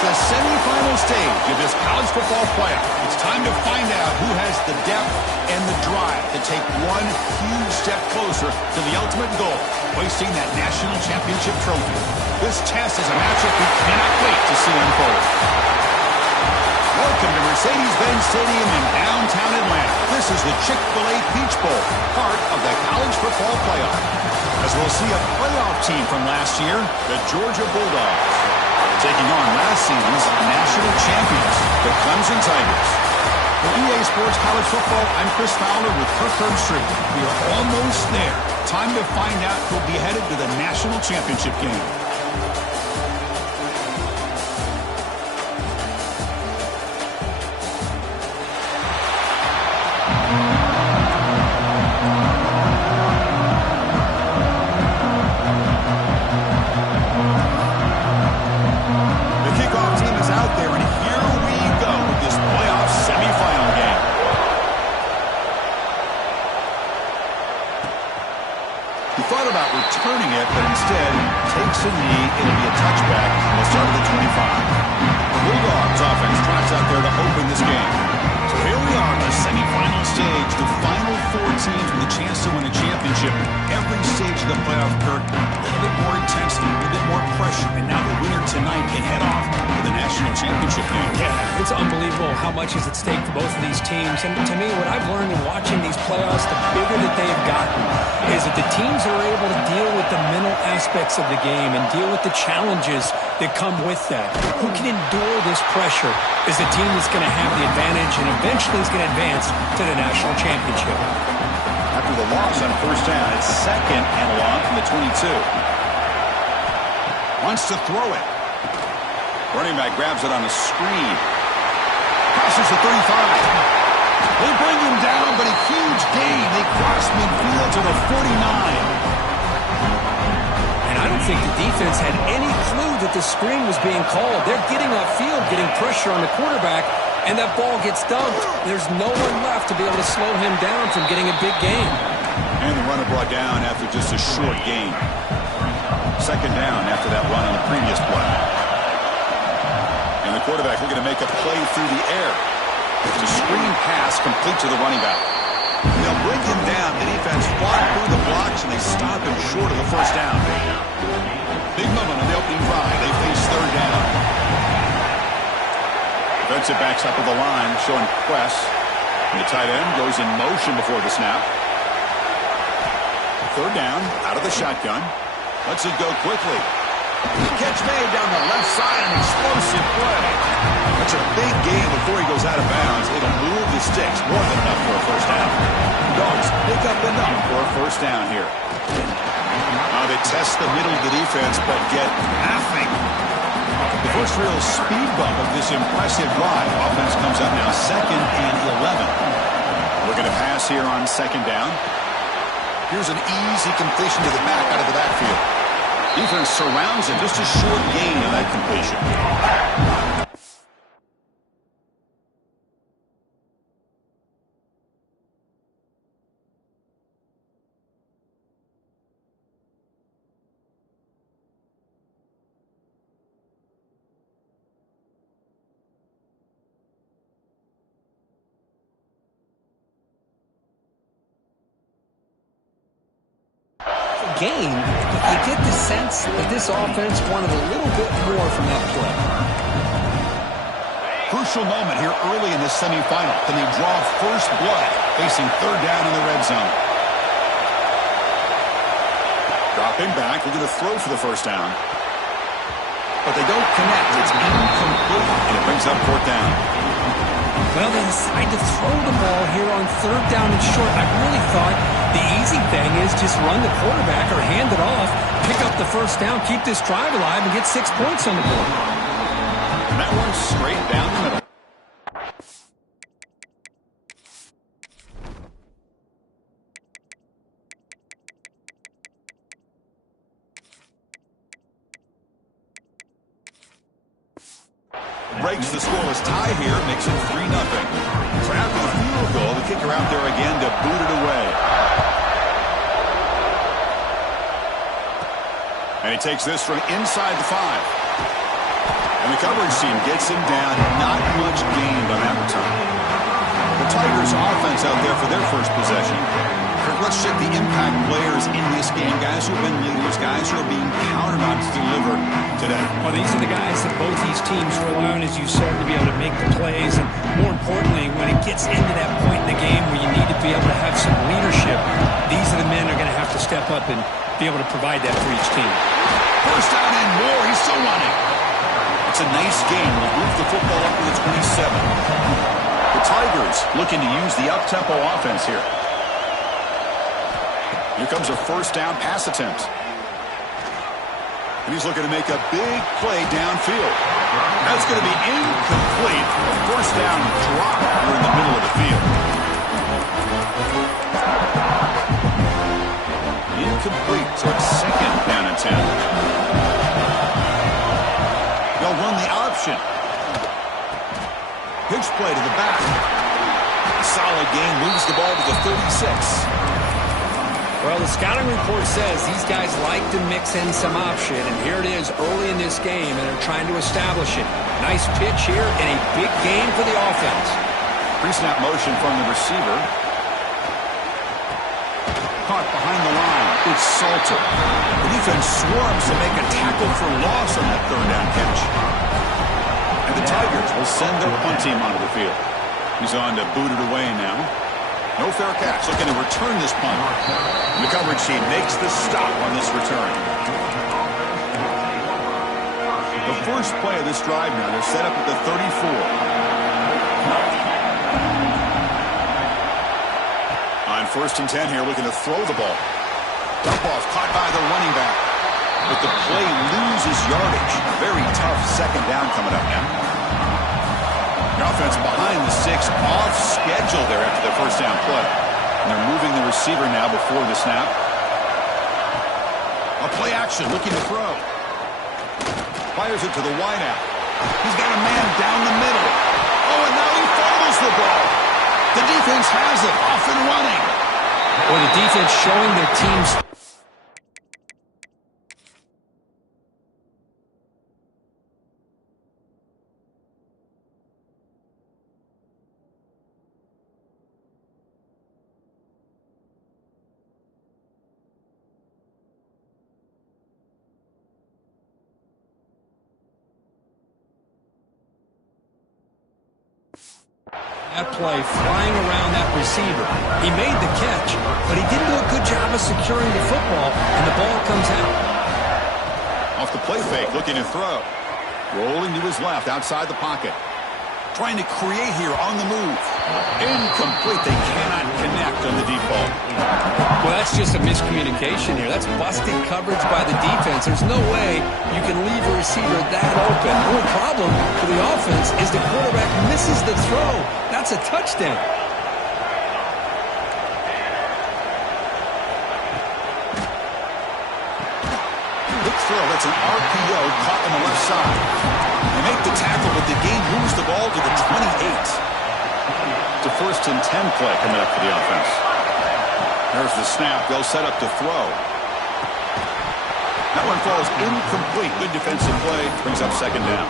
the semifinal stage of this college football playoff. It's time to find out who has the depth and the drive to take one huge step closer to the ultimate goal, hoisting that national championship trophy. This test is a matchup we cannot wait to see unfold. Welcome to Mercedes-Benz Stadium in downtown Atlanta. This is the Chick-fil-A Peach Bowl, part of the college football playoff. As we'll see a playoff team from last year, the Georgia Bulldogs, taking on last season's national champions, the Clemson Tigers. For EA Sports College Football, I'm Chris Fowler with Kirk Herbstreit. We are almost there. Time to find out who'll be headed to the national championship game. Returning it, but instead takes a knee. It'll be a touchback on the start of the 25. The Bulldogs offense trots out there to open this game. So here we are on the semifinal stage, the final four teams with a chance to win a championship. Every stage of the playoff, Kirk, a little bit more intensity, a little bit more pressure, and now the winner tonight can head off to the national championship game. Yeah, it's unbelievable how much is at stake for both of these teams. And to me, what I've learned in watching these playoffs, the bigger that they've gotten, is that the teams are able to deal with the mental aspects of the game and deal with the challenges that come with that. Who can endure this pressure is the team that's going to have the advantage and eventually is going to advance to the national championship. After the loss on first down, it's second and long from the 22. Wants to throw it. Running back grabs it on a screen. Crosses the 35. They bring him down, but a huge gain. They cross midfield to the 49. And I don't think the defense had any clue that the screen was being called. They're getting upfield, getting pressure on the quarterback, and that ball gets dumped. There's no one left to be able to slow him down from getting a big gain. And the runner brought down after just a short gain. Second down after that run on the previous play. And the quarterback looking to make a play through the air. It's a screen pass complete to the running back. They'll bring him down. The defense fought through the blocks, and they stop him short of the first down. Big moment on the opening drive. They face third down. Defensive backs up of the line, showing press. And the tight end goes in motion before the snap. Third down, out of the shotgun. Lets it go quickly. Catch made down the left side, an explosive play. That's a big gain before he goes out of bounds. It'll move the sticks, more than enough for a first down. Dogs pick up enough for a first down here. Now they test the middle of the defense, but get nothing. The first real speed bump of this impressive drive. Offense comes up now second and 11. We're going to pass here on second down. Here's an easy completion to the back out of the backfield. Defense surrounds him. Just a short gain on that completion. Game, you get the sense that this offense wanted a little bit more from that play. Crucial moment here early in this semifinal. Can they draw first blood facing third down in the red zone? Dropping back, looking to throw for the first down. But they don't connect. It's incomplete, and it brings up fourth down. Well, they decide to throw the ball here on third down and short. I really thought the easy thing is just run the quarterback or hand it off, pick up the first down, keep this drive alive, and get 6 points on the board. And that one's straight down the middle. Breaks the scoreless tie here, makes it 3-0. So after the field goal, the kicker out there again to boot it away. And he takes this from inside the 5. And And the coverage team gets him down. Not much gained on that return. The Tigers offense out there for their first possession. Let's check the impact players in this game. Guys who have been leaders, guys who are being counted on to deliver today. Well, these are the guys that both these teams rely on, as you said, to be able to make the plays. And more importantly, when it gets into that point in the game where you need to be able to have some leadership, these are the men who are going to have to step up and be able to provide that for each team. First down and more. He's still running. It's a nice game. We'll move the football up to the 27. The Tigers looking to use the up-tempo offense here. Here comes a first down pass attempt. And he's looking to make a big play downfield. That's going to be incomplete. A first down drop here in the middle of the field. Incomplete, so it's second down and 10. They'll run the option. Pitch play to the back. Solid gain, moves the ball to the 36. Well, the scouting report says these guys like to mix in some option, and here it is early in this game, and they're trying to establish it. Nice pitch here, and a big game for the offense. Pre-snap motion from the receiver. Caught behind the line. It's Salter. The defense swarms to make a tackle for loss on that third down catch. And the Tigers will send their punt team onto the field. He's on to boot it away now. No fair catch. Looking to return this punt. And the coverage team makes the stop on this return. The first play of this drive now, they're set up at the 34. On first and 10 here, looking to throw the ball. Dump off, caught by the running back. But the play loses yardage. Very tough second down coming up now. The offense behind the 6, off schedule there after the first down play. And they're moving the receiver now before the snap. A play action, looking to throw. Fires it to the wideout. He's got a man down the middle. Oh, and now he fumbles the ball. The defense has it, off and running. Or the defense showing their team's... That play flying around that receiver. He made the catch, but he didn't do a good job of securing the football, and the ball comes out. Off the play fake, looking to throw. Rolling to his left, outside the pocket. Trying to create here on the move. Incomplete. They cannot connect on the deep ball. Well, that's just a miscommunication here. That's busted coverage by the defense. There's no way you can leave a receiver that open. The only problem for the offense is the quarterback misses the throw. That's a touchdown. Good throw. That's an RPO caught on the left side. They make the tackle, but the game moves the ball to the 28. It's a first and 10 play coming up for the offense. There's the snap. They'll set up to throw. That one falls incomplete. Good defensive play. Brings up second down.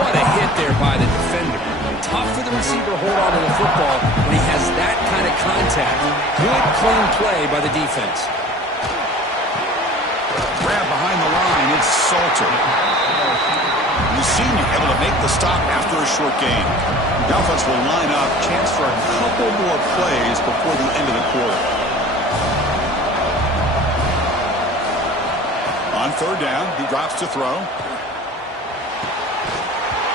What a hit there by the defender. Tough for the receiver to hold on to the football when he has that kind of contact. Good, clean play by the defense. Grab behind the line. It's Salter. The senior able to make the stop after a short gain. The offense will line up. Chance for a couple more plays before the end of the quarter. On third down, he drops to throw.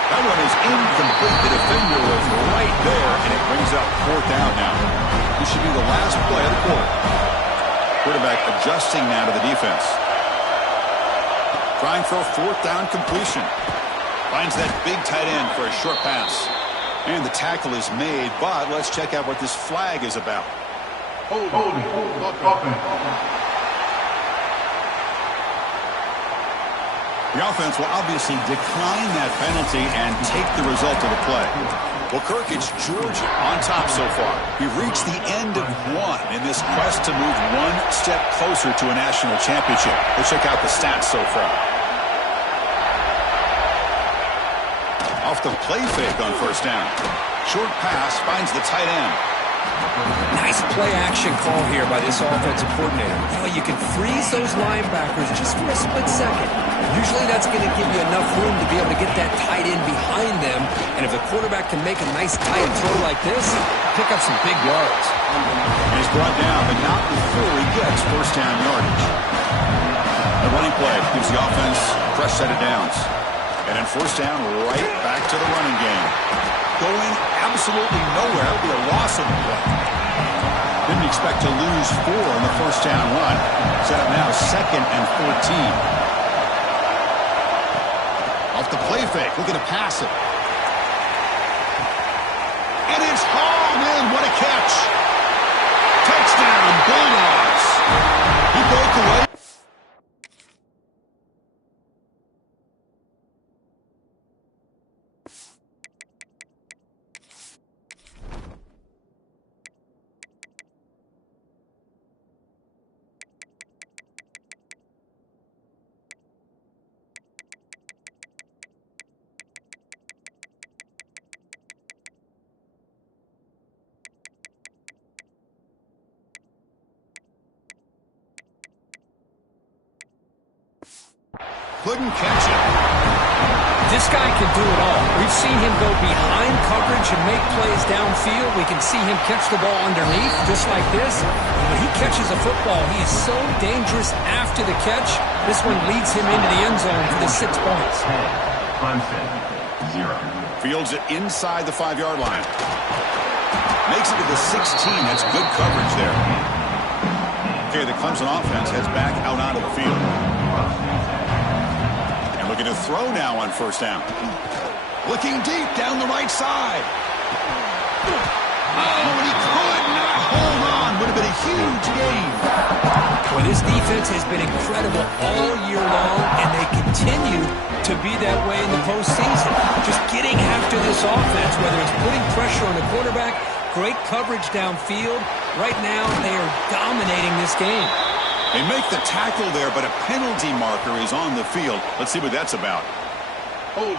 That one is incomplete. The defender was right there, and it brings up fourth down now. This should be the last play of the quarter. Quarterback adjusting now to the defense. Trying for a fourth down completion. Finds that big tight end for a short pass. And the tackle is made, but let's check out what this flag is about. Holding. The offense will obviously decline that penalty and take the result of the play. Well, Kirk, it's Georgia on top so far. We've reached the end of one in this quest to move one step closer to a national championship. Let's check out the stats so far. Off the play fake on first down. Short pass finds the tight end. Nice play action call here by this offensive coordinator. Well, you can freeze those linebackers just for a split second. Usually that's going to give you enough room to be able to get that tight end behind them. And if the quarterback can make a nice tight throw like this, pick up some big yards. And he's brought down, but not before he gets first down yardage. The running play gives the offense a fresh set of downs. And then first down, right back to the running game. Going absolutely nowhere. It'll be a loss of the play. Didn't expect to lose 4 in the first down run. Set up now 2nd and 14. Off the play fake, looking to pass it. And it's hauled in. What a catch. Touchdown, Bulldogs. He broke away. Couldn't catch it. This guy can do it all. We've seen him go behind coverage and make plays downfield. We can see him catch the ball underneath, just like this. When he catches a football, he is so dangerous after the catch. This one leads him into the end zone for the 6 points. Clemson, 0. Fields it inside the 5-yard line. Makes it to the 16. That's good coverage there. Okay, the Clemson offense heads back out onto the field. Looking to throw now on first down. Looking deep down the right side. Oh, and he could not hold on. Would have been a huge gain. Well, this defense has been incredible all year long, and they continue to be that way in the postseason. Just getting after this offense, whether it's putting pressure on the quarterback, great coverage downfield. Right now, they are dominating this game. They make the tackle there, but a penalty marker is on the field. Let's see what that's about. Hold.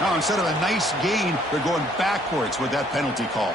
Now, instead of a nice gain, they're going backwards with that penalty call.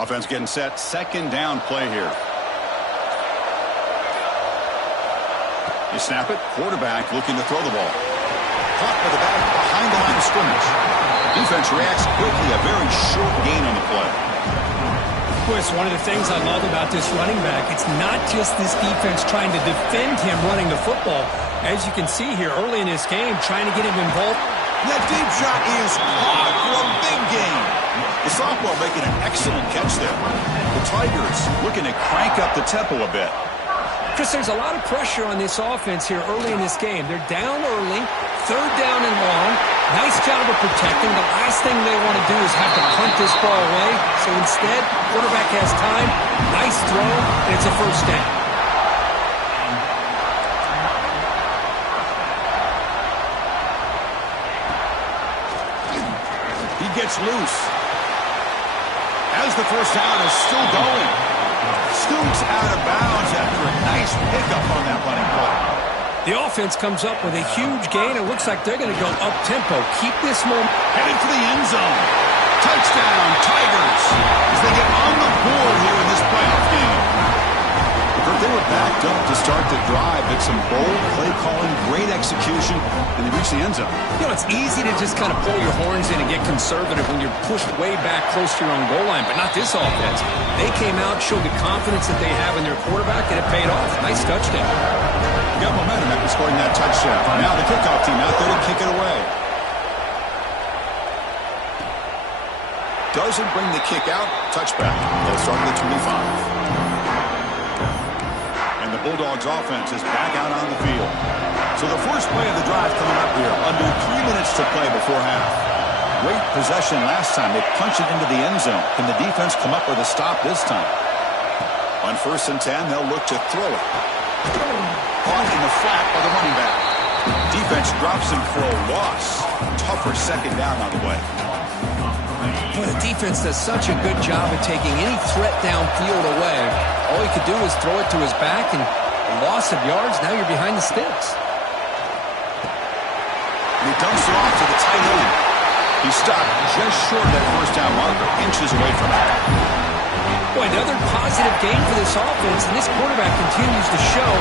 Offense getting set. 2nd down play here. You snap it. Quarterback looking to throw the ball. Caught by the back behind the line of scrimmage. Defense reacts quickly. A very short gain on the play. Chris, one of the things I love about this running back, it's not just this defense trying to defend him running the football. As you can see here early in this game, trying to get him involved. That deep shot is caught for a big gain. The sophomore making an excellent catch there. The Tigers looking to crank up the tempo a bit. Chris, there's a lot of pressure on this offense here early in this game. They're down early, 3rd down and long. Nice job of protecting. The last thing they want to do is have to punt this ball away. So instead, quarterback has time. Nice throw, and it's a first down. He gets loose. As the first down is still going. Scoots out of bounds after a nice pickup on that running play. The offense comes up with a huge gain. It looks like they're going to go up-tempo. Keep this moment. Headed for the end zone. Touchdown, Tigers, as they get on the board here in this playoff game. They were backed up to start the drive. It's some bold play calling, great execution, and they reach the end zone. You know, it's easy to just kind of pull your horns in and get conservative when you're pushed way back close to your own goal line, but not this offense. They came out, showed the confidence that they have in their quarterback, and it paid off. Nice touchdown. Got momentum after scoring that touchdown. Now the kickoff team out there to kick it away. Doesn't bring the kick out. Touchback. They'll start at the 25. And the Bulldogs offense is back out on the field. So the first play of the drive coming up here. Under 3 minutes to play before half. Great possession last time. They punched it into the end zone. Can the defense come up with a stop this time? On 1st and 10, they'll look to throw it. Caught in the flat by the running back. Defense drops him for a loss. Tougher second down on the way. Boy, the defense does such a good job of taking any threat downfield away. All he could do is throw it to his back, and a loss of yards, now you're behind the sticks. And he dumps it off to the tight end. He stopped just short of that first down marker, inches away from it. Boy, another positive game for this offense, and this quarterback continues to show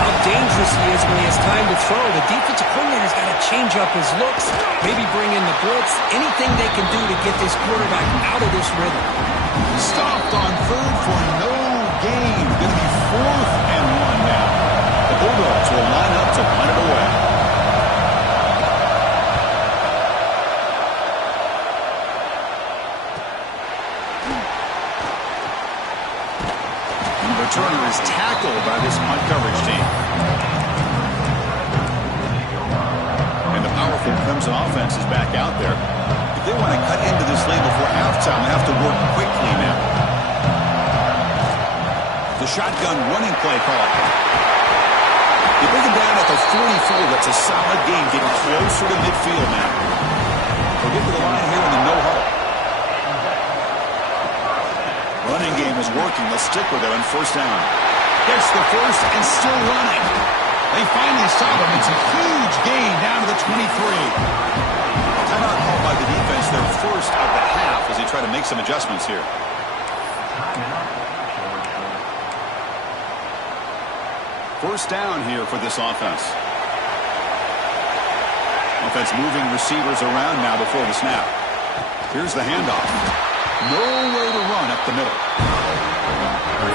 how dangerous he is when he has time to throw. The defensive coordinator's got to change up his looks, maybe bring in the blitz, anything they can do to get this quarterback out of this rhythm. Stopped on 3rd for no gain. Going to be 4th and 1 now. The Bulldogs will line up to punt it away. Turner is tackled by this punt coverage team. And the powerful Clemson offense is back out there. If they want to cut into this lead before halftime, they have to work quickly now. The shotgun running play call. They bring him down at the 44. That's a solid game, getting closer to midfield now. They'll get to the line here in the no-huddle. Running game is working. They'll stick with it on 1st down. Gets the first and still running. They finally stop him. It's a huge gain down to the 23. Timeout called by the defense, their first of the half, as they try to make some adjustments here. First down here for this offense. Offense moving receivers around now before the snap. Here's the handoff. Nowhere to run up the middle.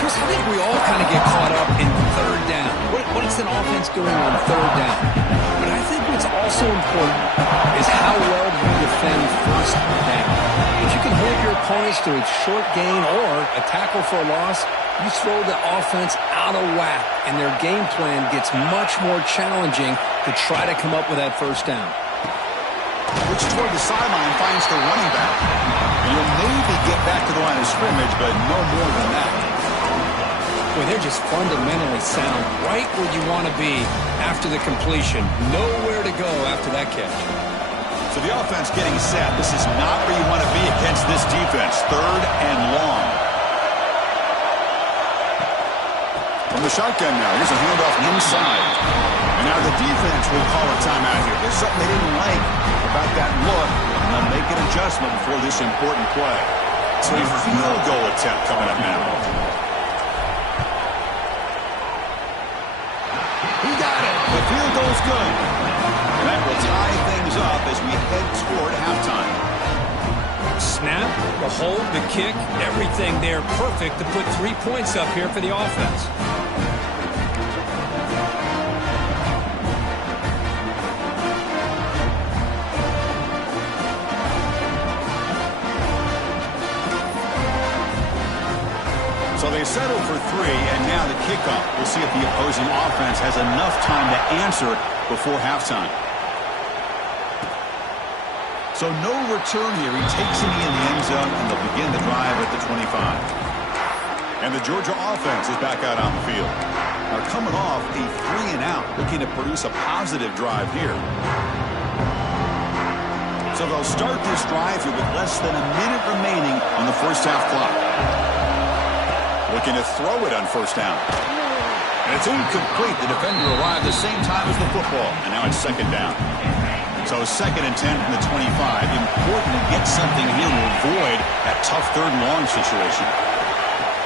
Chris, I think we all kind of get caught up in 3rd down. What is an offense doing on 3rd down? But I think what's also important is how well you defend 1st down. If you can hold your opponents to a short gain or a tackle for a loss, you throw the offense out of whack, and their game plan gets much more challenging to try to come up with that 1st down. Which toward the sideline finds the running back. And you'll maybe get back to the line of scrimmage, but no more than that. Boy, they're just fundamentally sound, right where you want to be after the completion. Nowhere to go after that catch. So the offense getting set. This is not where you want to be against this defense. 3rd and long. From the shotgun now, here's a handoff inside. And now the defense will call a timeout here. There's something they didn't like about that look, and they'll make an adjustment for this important play. So a field goal attempt coming up now. He got it. The field goal's good. And that will tie things up as we head toward halftime. Snap, the hold, the kick, everything there perfect to put 3 points up here for the offense. So they settle for 3, and now the kickoff. We'll see if the opposing offense has enough time to answer before halftime. So no return here. He takes him in the end zone, and they'll begin the drive at the 25. And the Georgia offense is back out on the field. They're coming off a 3-and-out, looking to produce a positive drive here. So they'll start this drive here with less than a minute remaining on the first half clock. Looking to throw it on 1st down. And it's incomplete. The defender arrived the same time as the football. And now it's 2nd down. So 2nd and 10 from the 25. Important to get something here to avoid that tough 3rd and long situation.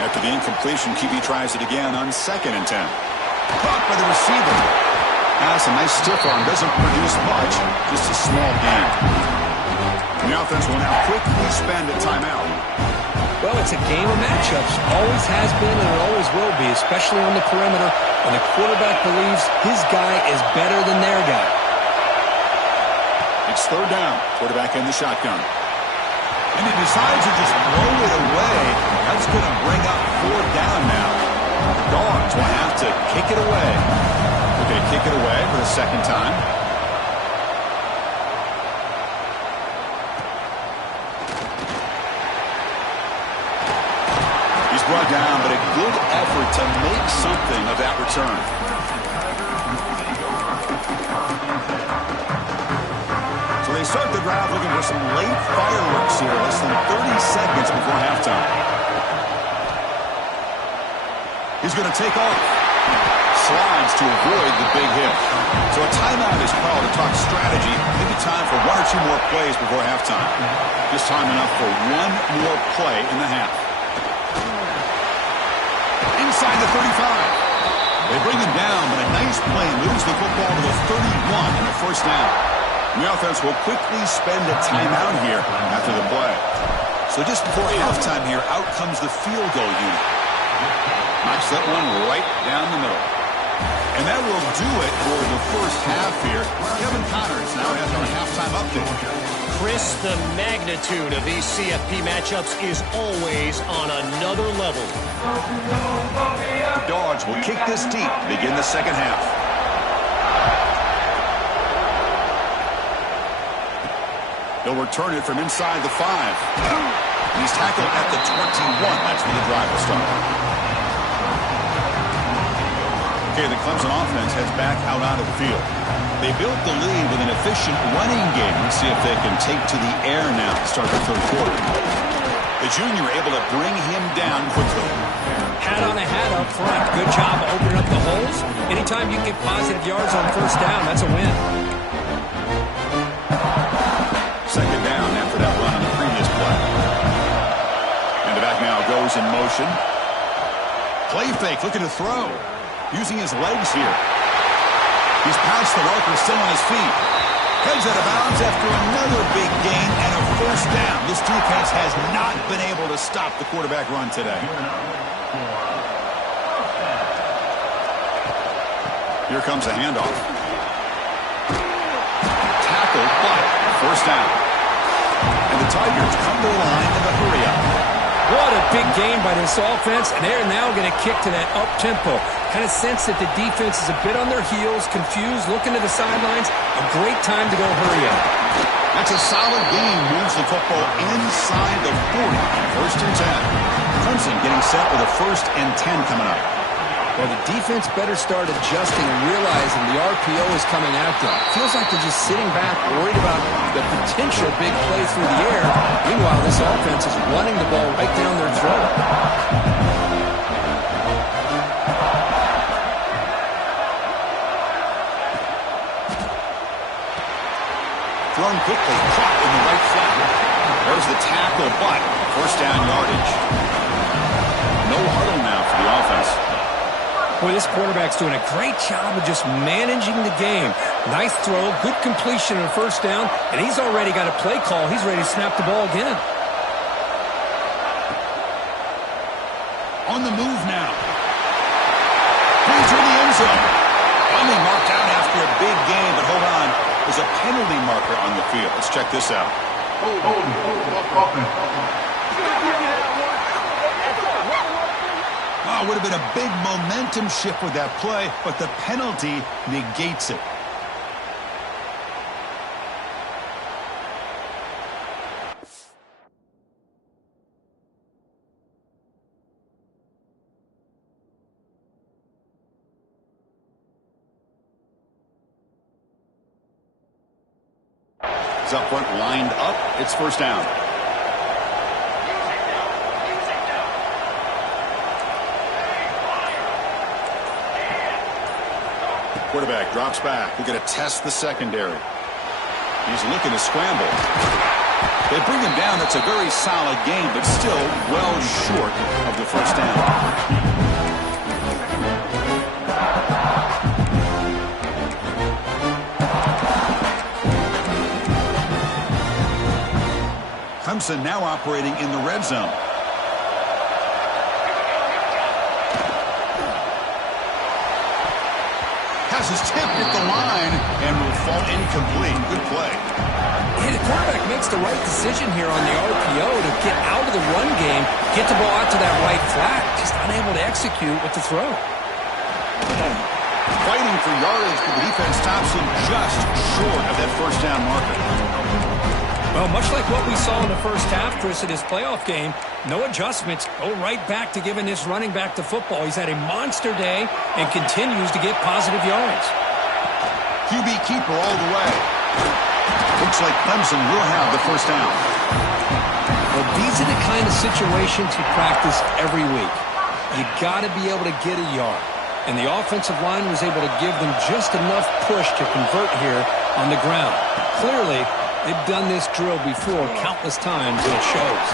After the incompletion, QB tries it again on 2nd and 10. Caught by the receiver. That's a nice stiff arm. Doesn't produce much. Just a small gain. And the offense will now quickly spend a timeout. Well, it's a game of matchups. Always has been and it always will be, especially on the perimeter. And the quarterback believes his guy is better than their guy. It's 3rd down. Quarterback in the shotgun. And he decides to just blow it away. That's going to bring up 4th down now. Dogs will have to kick it away. They're going to kick it away for the second time. He's brought down, but a good effort to make something of that return. So they start the drive looking for some late fireworks here, less than 30 seconds before halftime. He's going to take off. Slides to avoid the big hit. So a timeout is called to talk strategy. Maybe time for one or two more plays before halftime. Just time enough for one more play in the half. Inside the 35. They bring him down, but a nice play moves the football to the 31 and a first down. And the offense will quickly spend a timeout here after the play. So just before halftime here, out comes the field goal unit. Knocks that one right down the middle. And that will do it for the first half here. Kevin Connors now has our halftime update. Chris, the magnitude of these CFP matchups is always on another level. The Dogs will kick this deep to begin the second half. They'll return it from inside the 5. He's tackled at the 21. That's where the drive will start. Okay, the Clemson offense heads back out onto the field. They built the lead with an efficient running game. Let's see if they can take to the air now to start the third quarter. The junior able to bring him down quickly. Hat on a hat up front. Good job opening up the holes. Anytime you can get positive yards on first down, that's a win. Second down after that run on the previous play. And the back now goes in motion. Play fake, looking to throw. Using his legs here. He's past the marker, still on his feet. Heads out of bounds after another big gain and a first down. This defense has not been able to stop the quarterback run today. Here comes a handoff. Tackled, but first down. And the Tigers come to the line in a hurry up. What a big game by this offense, and they're now going to kick to that up-tempo. Kind of sense that the defense is a bit on their heels, confused, looking to the sidelines. A great time to go hurry up. That's a solid game. Moves the football inside the 40. First and 10. Clemson getting set with a first and 10 coming up. Well, the defense better start adjusting and realizing the RPO is coming at them. Feels like they're just sitting back, worried about the potential big play through the air. Meanwhile, this offense is running the ball right down their throat. Thrown quickly, caught in the right flat. There's the tackle, but first down yardage. No huddle now for the offense. Boy, this quarterback's doing a great job of just managing the game. Nice throw, good completion on first down, and he's already got a play call. He's ready to snap the ball again. On the move now. Into the end zone. Finally marked out after a big game, but hold on. There's a penalty marker on the field. Let's check this out. Oh, it would have been a big momentum shift with that play, but the penalty negates it. He's up front, lined up. It's first down. Quarterback drops back. We're going to test the secondary. He's looking to scramble. They bring him down. That's a very solid game, but still well short of the first down. Clemson now operating in the red zone. Has his tip at the line and will fall incomplete. Good play. Hey, the quarterback makes the right decision here on the RPO to get out of the run game, get the ball out to that right flat, just unable to execute with the throw. Fighting for yardage, but the defense stops him just short of that first down marker. Well, much like what we saw in the first half, Chris, in this playoff game, no adjustments, go right back to giving this running back the football. He's had a monster day and continues to get positive yards. QB keeper all the way. Looks like Clemson will have the first down. Well, these are the kind of situations you practice every week. You got to be able to get a yard. And the offensive line was able to give them just enough push to convert here on the ground. Clearly, they've done this drill before countless times, and it shows.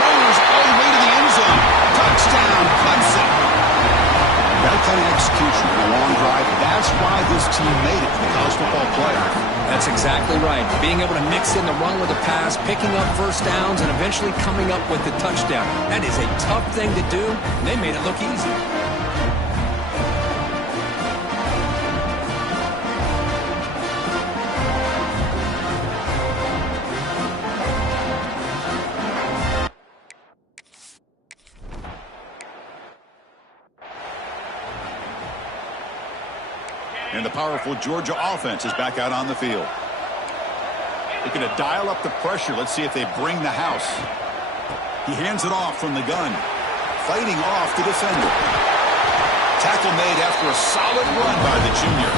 Rolls all the way to the end zone. Touchdown, Clemson. That kind of execution in a long drive, that's why this team made it to the college football playoff. That's exactly right. Being able to mix in the run with the pass, picking up first downs, and eventually coming up with the touchdown. That is a tough thing to do. They made it look easy. And the powerful Georgia offense is back out on the field. Looking to dial up the pressure. Let's see if they bring the house. He hands it off from the gun. Fighting off the defender. Tackle made after a solid run by the junior.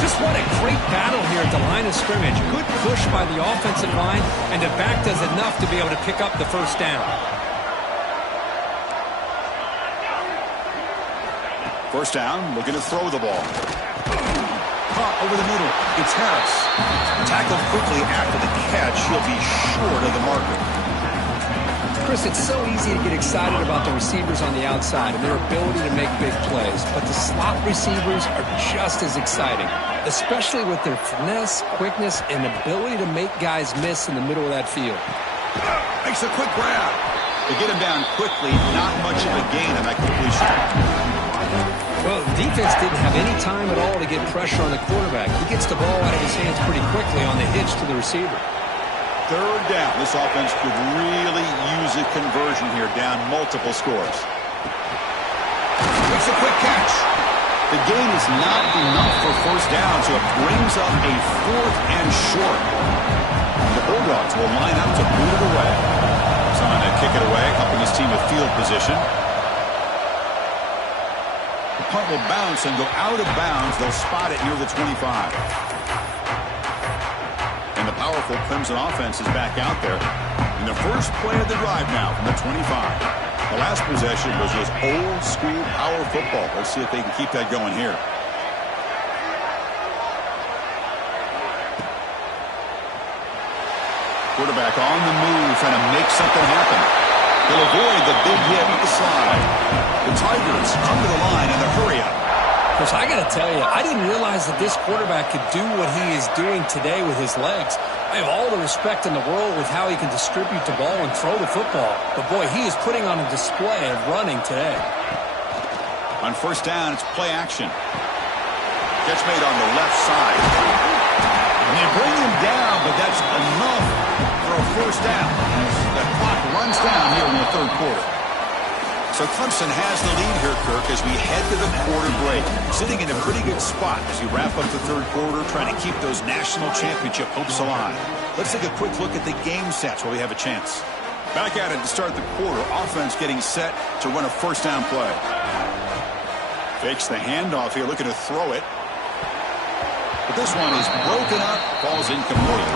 Just what a great battle here at the line of scrimmage. Good push by the offensive line, and the back does enough to be able to pick up the first down. First down, looking to throw the ball. Caught over the middle. It's Harris. Tackled quickly after the catch. He'll be short of the marker. Chris, it's so easy to get excited about the receivers on the outside and their ability to make big plays, but the slot receivers are just as exciting, especially with their finesse, quickness, and ability to make guys miss in the middle of that field. Makes a quick grab. They get him down quickly. Not much of a gain on that completion. Well, defense didn't have any time at all to get pressure on the quarterback. He gets the ball out of his hands pretty quickly on the hitch to the receiver. Third down. This offense could really use a conversion here, down multiple scores. Makes a quick catch. The gain is not enough for first down, so it brings up a fourth and short. The Bulldogs will line up to boot it away. Someone to kick it away, helping his team with field position. The punt will bounce and go out of bounds. They'll spot it near the 25. And the powerful Clemson offense is back out there. In the first play of the drive now from the 25. The last possession was just old school power football. Let's see if they can keep that going here. Quarterback on the move, trying to make something happen. He'll avoid the big hit with the slide. The Tigers come to the line in the hurry-up. Chris, I got to tell you, I didn't realize that this quarterback could do what he is doing today with his legs. I have all the respect in the world with how he can distribute the ball and throw the football. But, boy, he is putting on a display of running today. On first down, it's play action. Catch made on the left side. And they bring him down, but that's enough for a first down. The clock runs down here in the third quarter. So Clemson has the lead here, Kirk, as we head to the quarter break. Sitting in a pretty good spot as you wrap up the third quarter, trying to keep those national championship hopes alive. Let's take a quick look at the game stats while we have a chance. Back at it to start the quarter. Offense getting set to run a first down play. Fakes the handoff here, looking to throw it. But this one is broken up, falls incomplete.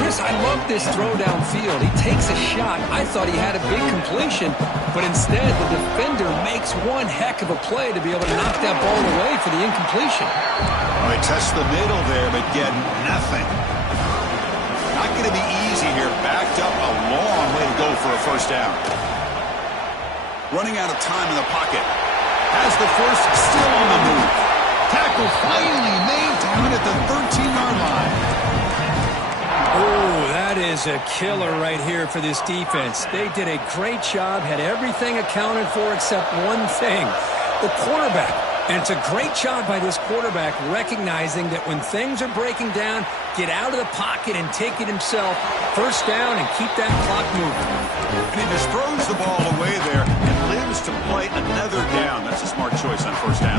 Chris, I love this throw downfield. He takes a shot. I thought he had a big completion, but instead the defender makes one heck of a play to be able to knock that ball away for the incompletion. Well, they test the middle there, but get nothing. Not going to be easy here. Backed up a long way to go for a first down. Running out of time in the pocket. Has the first, still on the move. Tackle finally made down at the 13-yard line. Oh, that is a killer right here for this defense. They did a great job, had everything accounted for except one thing. The quarterback And it's a great job by this quarterback recognizing that when things are breaking down, get out of the pocket and take it himself. First down and keep that clock moving. And he just throws the ball away there and lives to play another down. That's a smart choice on first down.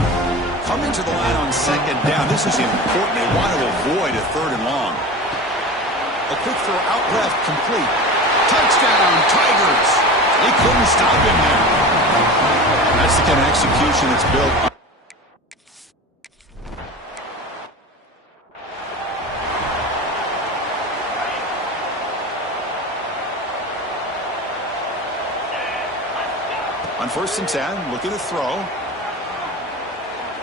Coming to the line on second down, this is important. They want to avoid a third and long. A quick throw out left, complete. Touchdown, Tigers! They couldn't stop him there. That's the kind of execution that's built on. On 1st and 10, looking to throw.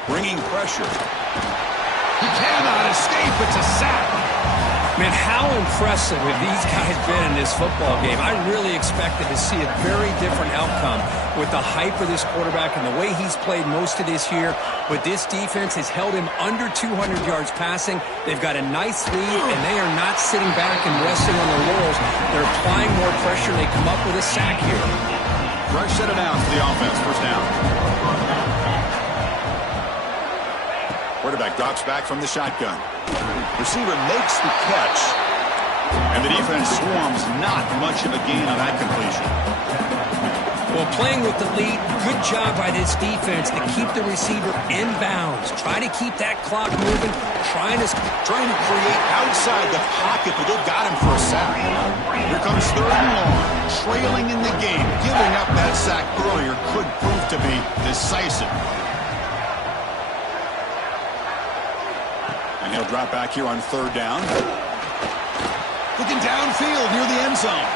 Bringing pressure. He cannot escape. It's a sack. Man, how impressive have these guys been in this football game? I really expected to see a very different outcome with the hype of this quarterback and the way he's played most of this year. But this defense has held him under 200 yards passing. They've got a nice lead, and they are not sitting back and resting on their laurels. They're applying more pressure. They come up with a sack here. Fresh set it out for the offense. First down. Quarterback drops back from the shotgun. Receiver makes the catch. And the defense swarms. Not much of a gain on that completion. Well, playing with the lead, good job by this defense to keep the receiver in bounds. Try to keep that clock moving. Trying to create outside the pocket, but they've got him for a sack. Here comes third and long. Trailing in the game. Giving up that sack earlier could prove to be decisive. And he'll drop back here on third down. Looking downfield near the end zone.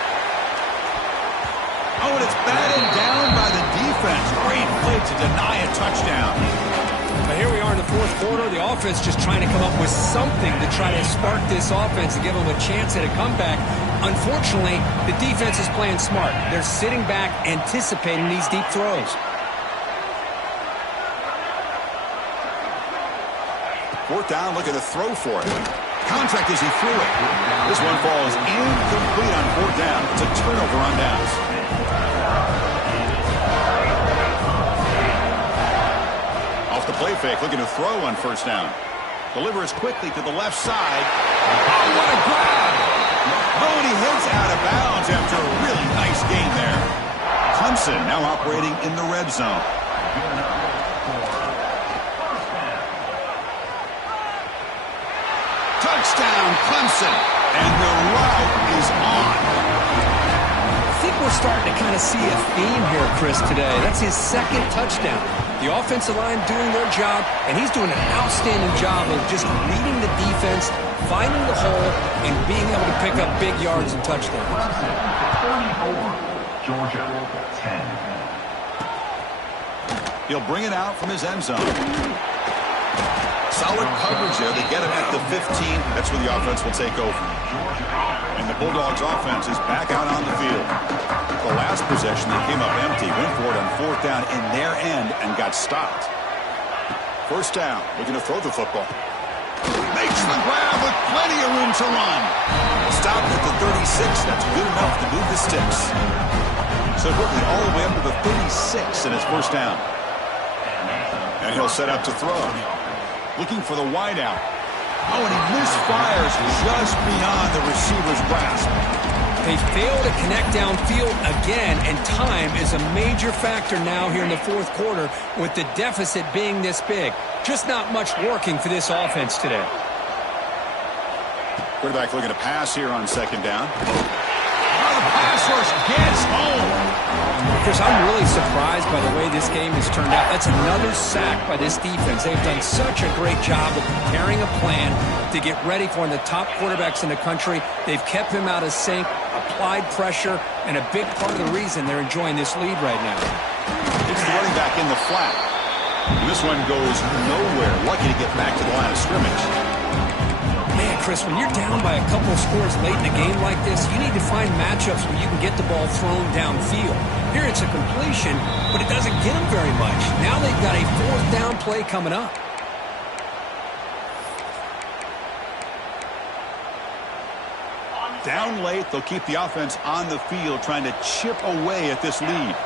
Oh, and it's batted down by the defense. Great play to deny a touchdown. But here we are in the fourth quarter. The offense just trying to come up with something to try to spark this offense and give them a chance at a comeback. Unfortunately, the defense is playing smart. They're sitting back, anticipating these deep throws. Fourth down, looking to throw for it. Contact as he threw it. This one falls incomplete on fourth down. It's a turnover on downs. Off the play fake, looking to throw on first down. Delivers quickly to the left side. Oh, what a grab! Oh, and he heads out of bounds after a really nice gain there. Clemson now operating in the red zone. Touchdown, Clemson, and the route is on. I think we're starting to kind of see a theme here, Chris, today. That's his second touchdown. The offensive line doing their job, and he's doing an outstanding job of just reading the defense, finding the hole, and being able to pick up big yards and touchdowns. 34, Georgia, 10. He'll bring it out from his end zone. Solid coverage there. They get him at the 15. That's where the offense will take over. And the Bulldogs offense is back out on the field. The last possession, they came up empty, went for it on fourth down in their end and got stopped. First down, looking to throw the football. Makes the grab with plenty of room to run. Stopped at the 36. That's good enough to move the sticks. So quickly all the way up to the 36 in his first down. And he'll set up to throw. Looking for the wideout. Oh, and he misfires just beyond the receiver's grasp. They fail to connect downfield again, and time is a major factor now here in the fourth quarter with the deficit being this big. Just not much working for this offense today. Quarterback looking to pass here on second down. Oh, the pass rush gets home. Chris, I'm really surprised by the way this game has turned out. That's another sack by this defense. They've done such a great job of preparing a plan to get ready for one of the top quarterbacks in the country. They've kept him out of sync, applied pressure, and a big part of the reason they're enjoying this lead right now. It's the running back in the flat. And this one goes nowhere. Lucky to get back to the line of scrimmage. Man, Chris, when you're down by a couple of scores late in a game like this, you need to find matchups where you can get the ball thrown downfield. Here it's a completion, but it doesn't get them very much. Now they've got a fourth down play coming up. Down late, they'll keep the offense on the field trying to chip away at this lead.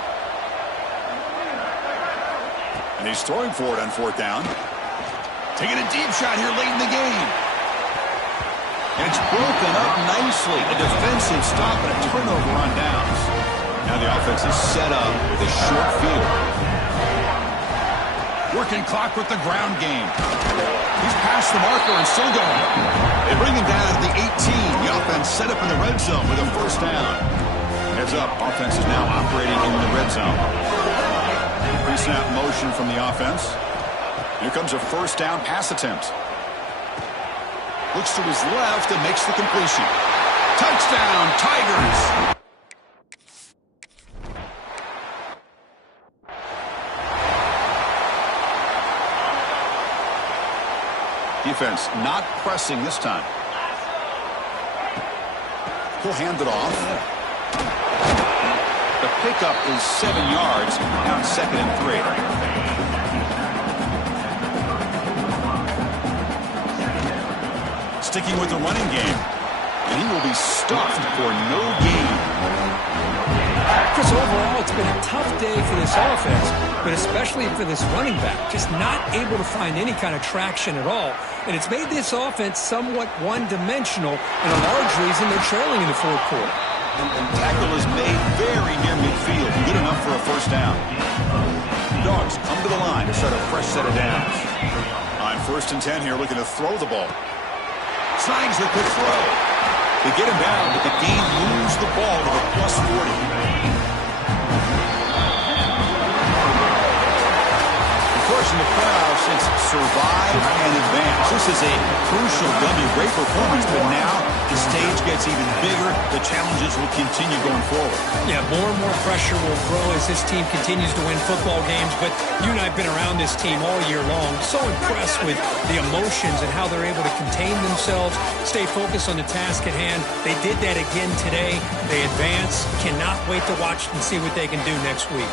And he's throwing for it on fourth down. Taking a deep shot here late in the game. And it's broken up nicely. A defensive stop and a turnover on downs. Now the offense is set up with a short field. Working clock with the ground game. He's past the marker and still going. They bring him down at the 18. The offense set up in the red zone with a first down. Heads up, offense is now operating in the red zone. Pre-snap motion from the offense. Here comes a first down pass attempt. Looks to his left and makes the completion. Touchdown, Tigers! Defense not pressing this time. He'll hand it off. The pickup is 7 yards, now 2nd and 3. Sticking with the running game. And he will be stuffed for no gain. Chris, overall, it's been a tough day for this offense, but especially for this running back. Just not able to find any kind of traction at all. And it's made this offense somewhat one-dimensional, and a large reason they're trailing in the fourth quarter. Tackle is made very near midfield. Good enough for a first down. Dogs come to the line to start a fresh set of downs. On 1st and 10 here, looking to throw the ball. Signs the quick throw. They get him down, but the game moves the ball to the +40. In the playoffs, it's survive and advance. This is a crucial W. Great performance, but now the stage gets even bigger. The challenges will continue going forward. Yeah, more and more pressure will grow as this team continues to win football games, but you and I have been around this team all year long. So impressed with the emotions and how they're able to contain themselves, stay focused on the task at hand. They did that again today. They advance. Cannot wait to watch and see what they can do next week.